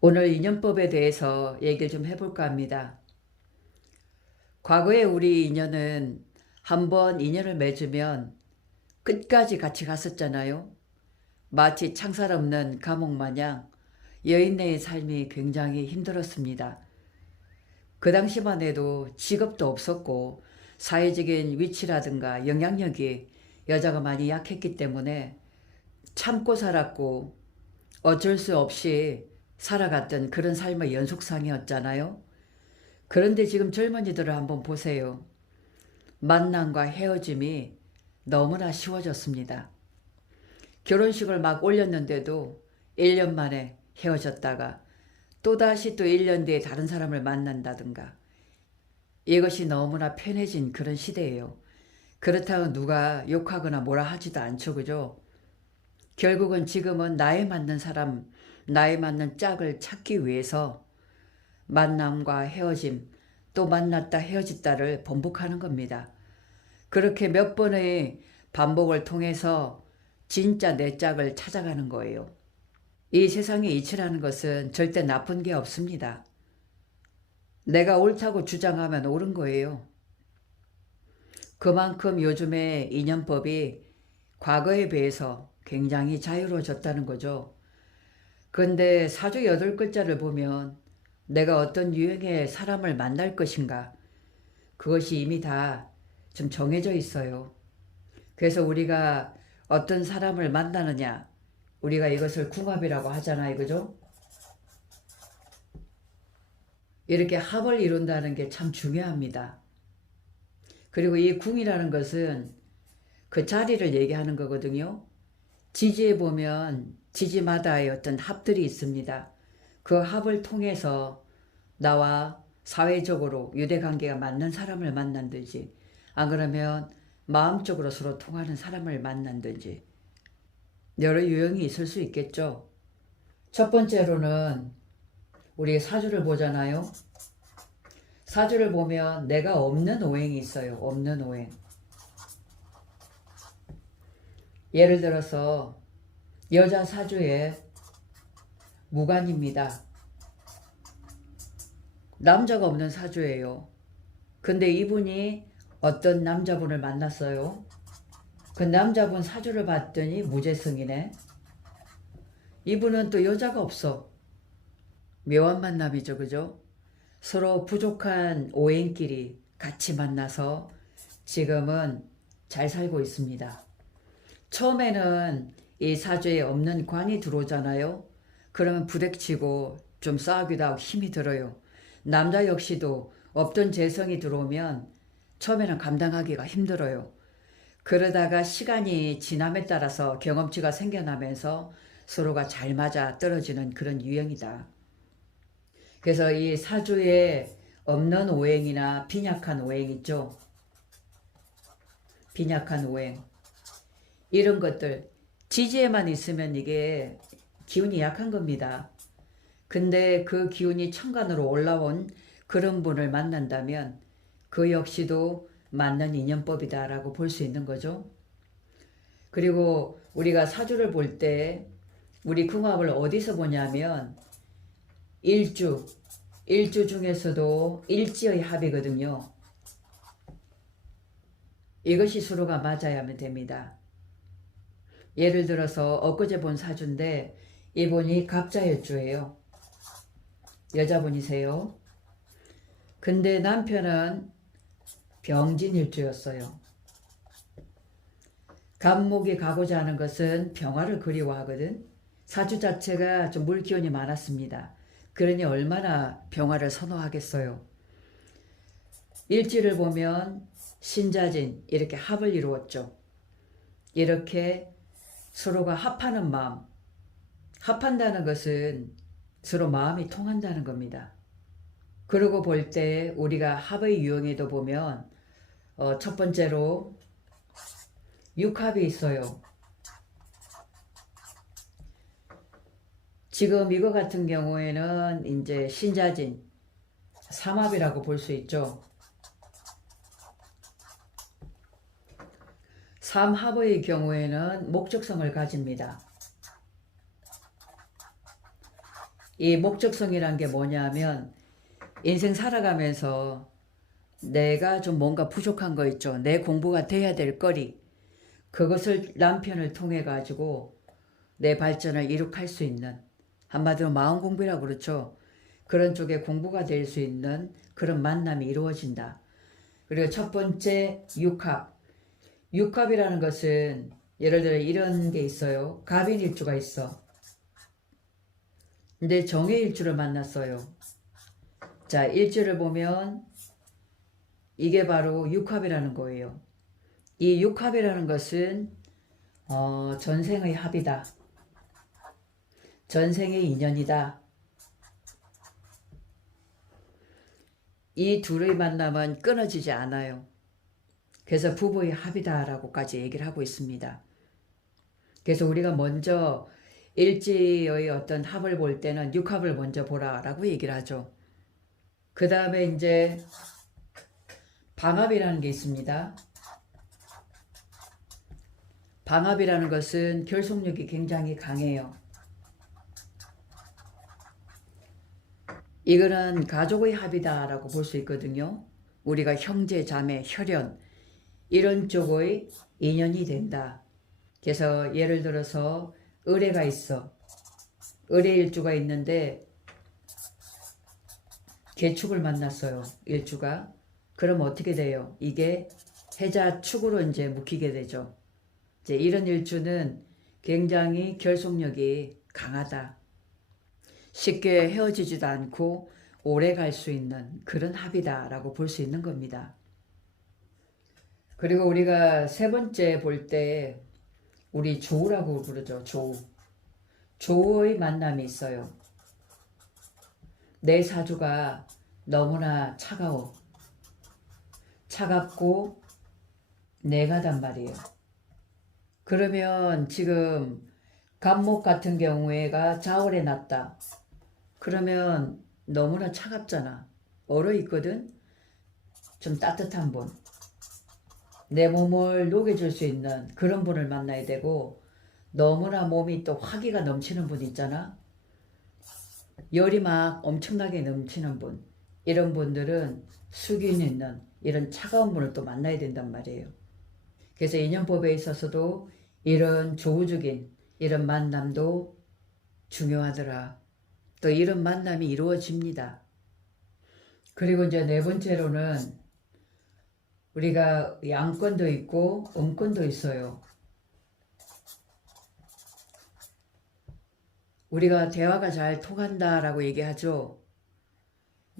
오늘 인연법에 대해서 얘기를 좀 해볼까 합니다. 과거에 우리 인연은 한번 인연을 맺으면 끝까지 같이 갔었잖아요. 마치 창살 없는 감옥 마냥 여인네의 삶이 굉장히 힘들었습니다. 그 당시만 해도 직업도 없었고 사회적인 위치라든가 영향력이 여자가 많이 약했기 때문에 참고 살았고 어쩔 수 없이 살아갔던 그런 삶의 연속상이었잖아요. 그런데 지금 젊은이들을 한번 보세요. 만남과 헤어짐이 너무나 쉬워졌습니다. 결혼식을 막 올렸는데도 1년 만에 헤어졌다가 또다시 또 1년 뒤에 다른 사람을 만난다든가, 이것이 너무나 편해진 그런 시대예요. 그렇다고 누가 욕하거나 뭐라 하지도 않죠, 그죠? 결국은 지금은 나에 맞는 사람, 나에 맞는 짝을 찾기 위해서 만남과 헤어짐, 또 만났다 헤어졌다를 반복하는 겁니다. 그렇게 몇 번의 반복을 통해서 진짜 내 짝을 찾아가는 거예요. 이 세상에 이치라는 것은 절대 나쁜 게 없습니다. 내가 옳다고 주장하면 옳은 거예요. 그만큼 요즘의 인연법이 과거에 비해서 굉장히 자유로워졌다는 거죠. 그런데 사주 8글자를 보면 내가 어떤 유형의 사람을 만날 것인가, 그것이 이미 다 좀 정해져 있어요. 그래서 우리가 어떤 사람을 만나느냐, 우리가 이것을 궁합이라고 하잖아요, 그죠? 이렇게 합을 이룬다는 게 참 중요합니다. 그리고 이 궁이라는 것은 그 자리를 얘기하는 거거든요. 지지에 보면 지지마다의 어떤 합들이 있습니다. 그 합을 통해서 나와 사회적으로 유대관계가 맞는 사람을 만난든지, 안 그러면 마음적으로 서로 통하는 사람을 만난든지, 여러 유형이 있을 수 있겠죠. 첫 번째로는 우리 사주를 보잖아요. 사주를 보면 내가 없는 오행이 있어요. 없는 오행. 예를 들어서 여자 사주에 무관입니다. 남자가 없는 사주예요. 근데 이분이 어떤 남자분을 만났어요. 그 남자분 사주를 봤더니 무재성이네. 이분은 또 여자가 없어. 묘한 만남이죠, 그죠? 서로 부족한 오행끼리 같이 만나서 지금은 잘 살고 있습니다. 처음에는 이 사주에 없는 관이 들어오잖아요. 그러면 부닥치고 좀 싸우기도 하고 힘이 들어요. 남자 역시도 없던 재성이 들어오면 처음에는 감당하기가 힘들어요. 그러다가 시간이 지남에 따라서 경험치가 생겨나면서 서로가 잘 맞아 떨어지는 그런 유형이다. 그래서 이 사주에 없는 오행이나 빈약한 오행 있죠. 빈약한 오행. 이런 것들 지지에만 있으면 이게 기운이 약한 겁니다. 근데 그 기운이 천간으로 올라온 그런 분을 만난다면 그 역시도 맞는 인연법이다라고 볼 수 있는 거죠. 그리고 우리가 사주를 볼 때 우리 궁합을 어디서 보냐면 일주, 일주 중에서도 일지의 합이거든요. 이것이 서로가 맞아야 하면 됩니다. 예를 들어서 엊그제 본 사주인데 이분이 갑자일주예요. 여자분이세요. 근데 남편은 병진일주였어요. 갑목이 가고자 하는 것은 병화를 그리워하거든. 사주 자체가 좀 물기운이 많았습니다. 그러니 얼마나 병화를 선호하겠어요. 일지를 보면 신자진 이렇게 합을 이루었죠. 이렇게 서로가 합하는 마음, 합한다는 것은 서로 마음이 통한다는 겁니다. 그러고 볼 때 우리가 합의 유형에도 보면 첫 번째로 육합이 있어요. 지금 이거 같은 경우에는 이제 신자진 삼합이라고 볼 수 있죠. 삼합의 경우에는 목적성을 가집니다. 이 목적성이란 게 뭐냐면 인생 살아가면서 내가 좀 뭔가 부족한 거 있죠. 내 공부가 돼야 될 거리. 그것을 남편을 통해 가지고 내 발전을 이룩할 수 있는, 한마디로 마음 공부라고 그렇죠. 그런 쪽에 공부가 될 수 있는 그런 만남이 이루어진다. 그리고 첫 번째 육합. 육합이라는 것은 예를 들어 이런 게 있어요. 갑인일주가 있어. 근데 정해일주를 만났어요. 자, 일주를 보면 이게 바로 육합이라는 거예요. 이 육합이라는 것은 전생의 합이다. 전생의 인연이다. 이 둘의 만남은 끊어지지 않아요. 그래서 부부의 합이다라고까지 얘기를 하고 있습니다. 그래서 우리가 먼저 일지의 어떤 합을 볼 때는 육합을 먼저 보라라고 얘기를 하죠. 그 다음에 이제 방합이라는 게 있습니다. 방합이라는 것은 결속력이 굉장히 강해요. 이거는 가족의 합이다라고 볼 수 있거든요. 우리가 형제, 자매, 혈연 이런 쪽의 인연이 된다. 그래서 예를 들어서 을해가 있어. 을해 일주가 있는데 개축을 만났어요. 일주가. 그럼 어떻게 돼요? 이게 해자 축으로 이제 묶이게 되죠. 이제 이런 일주는 굉장히 결속력이 강하다. 쉽게 헤어지지도 않고 오래 갈 수 있는 그런 합이다라고 볼 수 있는 겁니다. 그리고 우리가 세 번째 볼 때 우리 조우라고 부르죠. 조우. 조우의 만남이 있어요. 내 사주가 너무나 차갑고 냉하단 말이에요. 그러면 지금 갑목 같은 경우에가 자월에 났다. 그러면 너무나 차갑잖아. 얼어 있거든. 좀 따뜻한 분. 내 몸을 녹여줄 수 있는 그런 분을 만나야 되고, 너무나 몸이 또 화기가 넘치는 분 있잖아. 열이 막 엄청나게 넘치는 분. 이런 분들은 수균 있는 이런 차가운 분을 또 만나야 된단 말이에요. 그래서 인연법에 있어서도 이런 조우적인 이런 만남도 중요하더라. 또 이런 만남이 이루어집니다. 그리고 이제 네 번째로는 우리가 양권도 있고 음권도 있어요. 우리가 대화가 잘 통한다라고 얘기하죠.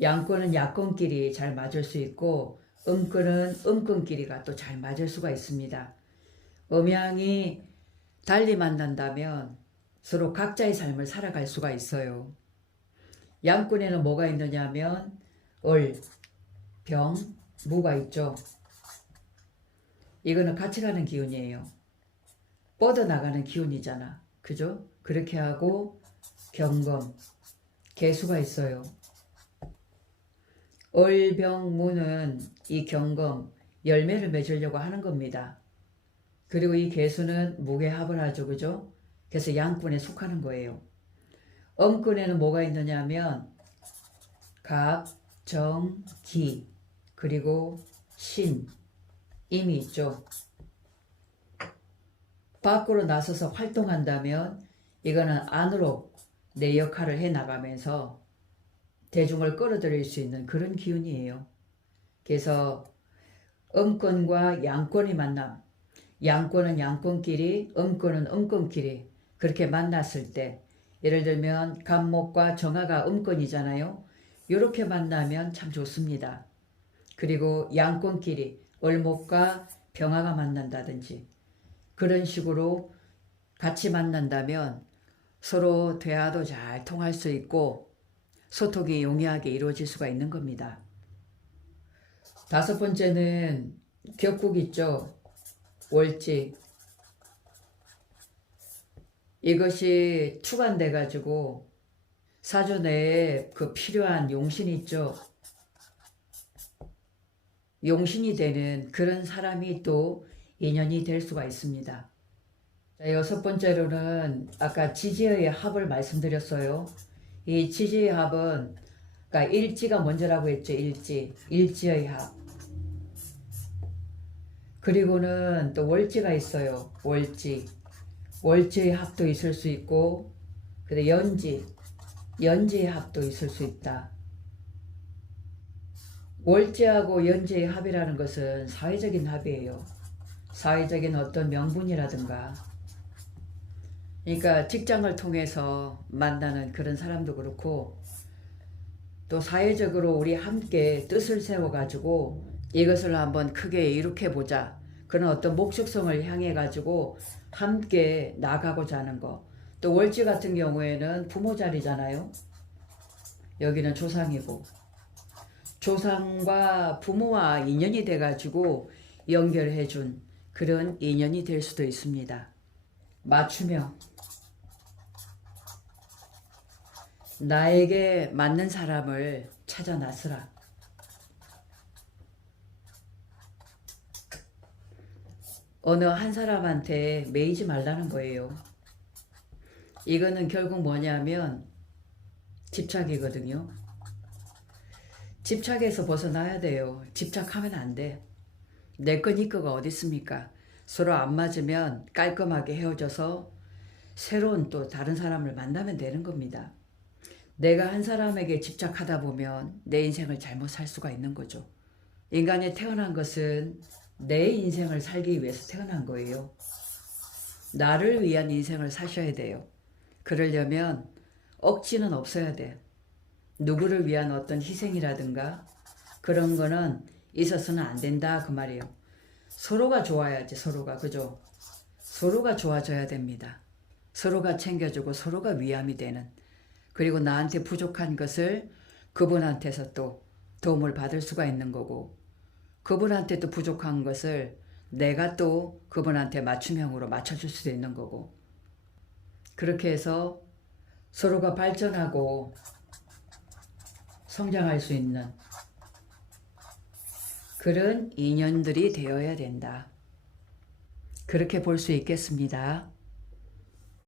양권은 약권끼리 잘 맞을 수 있고 음권은 음권끼리가 또 잘 맞을 수가 있습니다. 음양이 달리 만난다면 서로 각자의 삶을 살아갈 수가 있어요. 양권에는 뭐가 있느냐 하면 을, 병, 무가 있죠. 이거는 같이 가는 기운이에요. 뻗어나가는 기운이잖아. 그죠? 그렇게 하고 경금, 개수가 있어요. 을병무는 이 경금, 열매를 맺으려고 하는 겁니다. 그리고 이 개수는 무게합을 하죠. 그죠? 그래서 양권에 속하는 거예요. 음권에는 뭐가 있느냐 하면 갑, 정, 기, 그리고 신, 임이 있죠. 밖으로 나서서 활동한다면 이거는 안으로 내 역할을 해나가면서 대중을 끌어들일 수 있는 그런 기운이에요. 그래서 음권과 양권의 만남, 양권은 양권끼리, 음권은 음권끼리 그렇게 만났을 때, 예를 들면 갑목과 정화가 음권이잖아요. 이렇게 만나면 참 좋습니다. 그리고 양권끼리 을목과 병화가 만난다든지 그런 식으로 같이 만난다면 서로 대화도 잘 통할 수 있고 소통이 용이하게 이루어질 수가 있는 겁니다. 다섯 번째는 격국 있죠. 월지. 이것이 투관돼 가지고 사주 내에 그 필요한 용신이 있죠. 용신이 되는 그런 사람이 또 인연이 될 수가 있습니다. 자, 여섯 번째로는 아까 지지의 합을 말씀드렸어요. 이 지지의 합은, 그러니까 일지가 먼저라고 했죠. 일지의 합. 그리고는 또 월지가 있어요. 월지의 합도 있을 수 있고, 근데 연지의 합도 있을 수 있다. 월지하고 연지의 합이라는 것은 사회적인 합이에요. 사회적인 어떤 명분이라든가, 그러니까 직장을 통해서 만나는 그런 사람도 그렇고, 또 사회적으로 우리 함께 뜻을 세워가지고 이것을 한번 크게 이룩해보자. 그런 어떤 목적성을 향해가지고 함께 나가고자 하는 거. 또 월지 같은 경우에는 부모 자리잖아요. 여기는 조상이고. 조상과 부모와 인연이 돼가지고 연결해준 그런 인연이 될 수도 있습니다. 맞춤형. 나에게 맞는 사람을 찾아 나서라. 어느 한 사람한테 매이지 말라는 거예요. 이거는 결국 뭐냐면 집착이거든요. 집착에서 벗어나야 돼요. 집착하면 안 돼. 내 거 니 거가 어디 있습니까? 서로 안 맞으면 깔끔하게 헤어져서 새로운 또 다른 사람을 만나면 되는 겁니다. 내가 한 사람에게 집착하다 보면 내 인생을 잘못 살 수가 있는 거죠. 인간이 태어난 것은 내 인생을 살기 위해서 태어난 거예요. 나를 위한 인생을 사셔야 돼요. 그러려면 억지는 없어야 돼. 누구를 위한 어떤 희생이라든가 그런 거는 있어서는 안 된다 그 말이에요. 서로가 좋아야지. 서로가. 그죠? 서로가 좋아져야 됩니다. 서로가 챙겨주고 서로가 위함이 되는, 그리고 나한테 부족한 것을 그분한테서 또 도움을 받을 수가 있는 거고, 그분한테 또 부족한 것을 내가 또 그분한테 맞춤형으로 맞춰줄 수도 있는 거고, 그렇게 해서 서로가 발전하고 성장할 수 있는 그런 인연들이 되어야 된다. 그렇게 볼 수 있겠습니다.